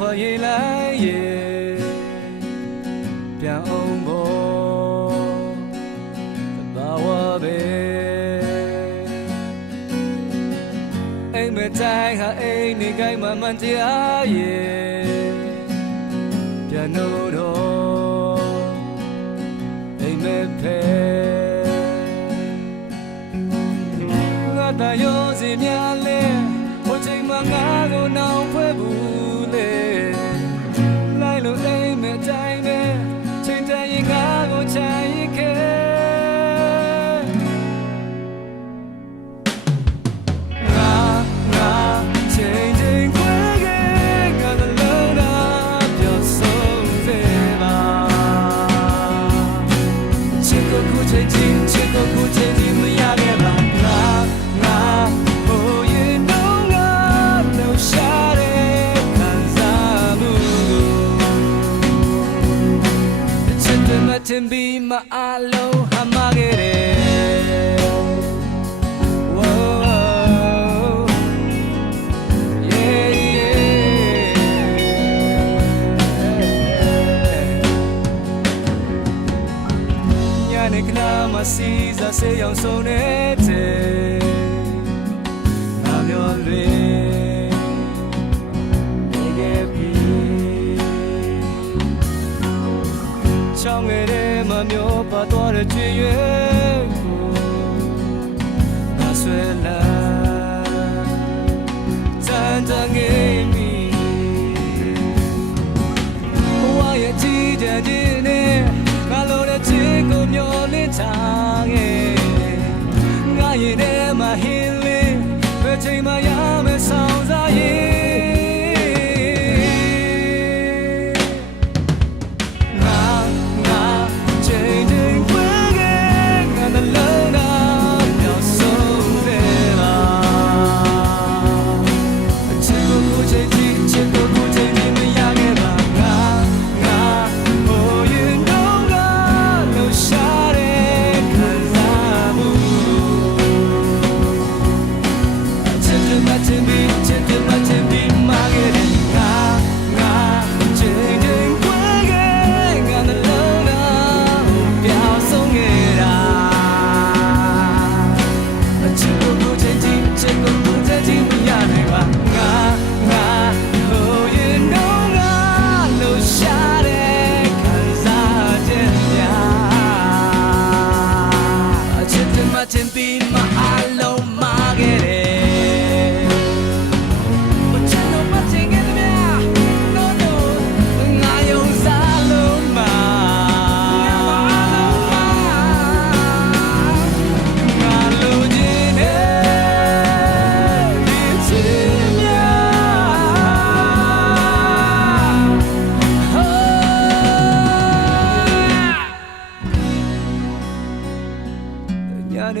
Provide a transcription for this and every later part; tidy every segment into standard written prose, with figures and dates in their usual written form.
ခွာရင်လိုက်ရဲ့ပြန်အောင်ပေါ်ဘာဝပဲအိမ်မတိုင်းဟာအိမ်နေကိုင်းမှမှန်တရားရဲ့ပြန်လို့တော့အိမ်မဖဲငါတရောစီများလဲဟိုချိန်မှာငါကိုနောင်ဖွဲ့ဘူးလေလိုက်လို့အိမ်မတိုင်းပဲချိန်တန်ရင်ငါကိုချင်ခဲ့တင်ပြီးမအားလုံးဟမ်းမခဲ့တယ်ဝိုးယေညနေခဏမှစီစားစေအောင်ဆုံးနေတဲ့ငါမျောလွေနေခဲ့ပြီချောင်းငယ်မမျောပါသွားတဲ့ကြွေရွယ်ကိုငါဆွဲလာစံတန်ငယ်မီဘဝရဲ့ကြည်ကြံခြင်းနဲ့ငါလိုတဲ့ချစ်ကိုမျောလင့်ထားခဲ့ငါရဲ့ထဲမှာဟင်းလေးဘယ်ချိန်မှရမယ်ဆောင်စားရဲ့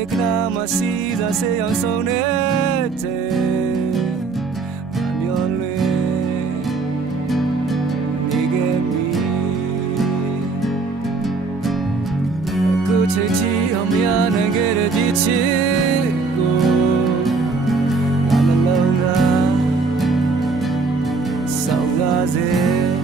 နေခဏမှစီစားစေအောင်ဆုံးနေတဲ့မမျောလွင်နေခဲ့ပြီအခုချိန်ချီအောင်မရနိုင်ခဲ့တဲ့ဒီချစ်ကိုငါမလုံးကစောင့်လာစေ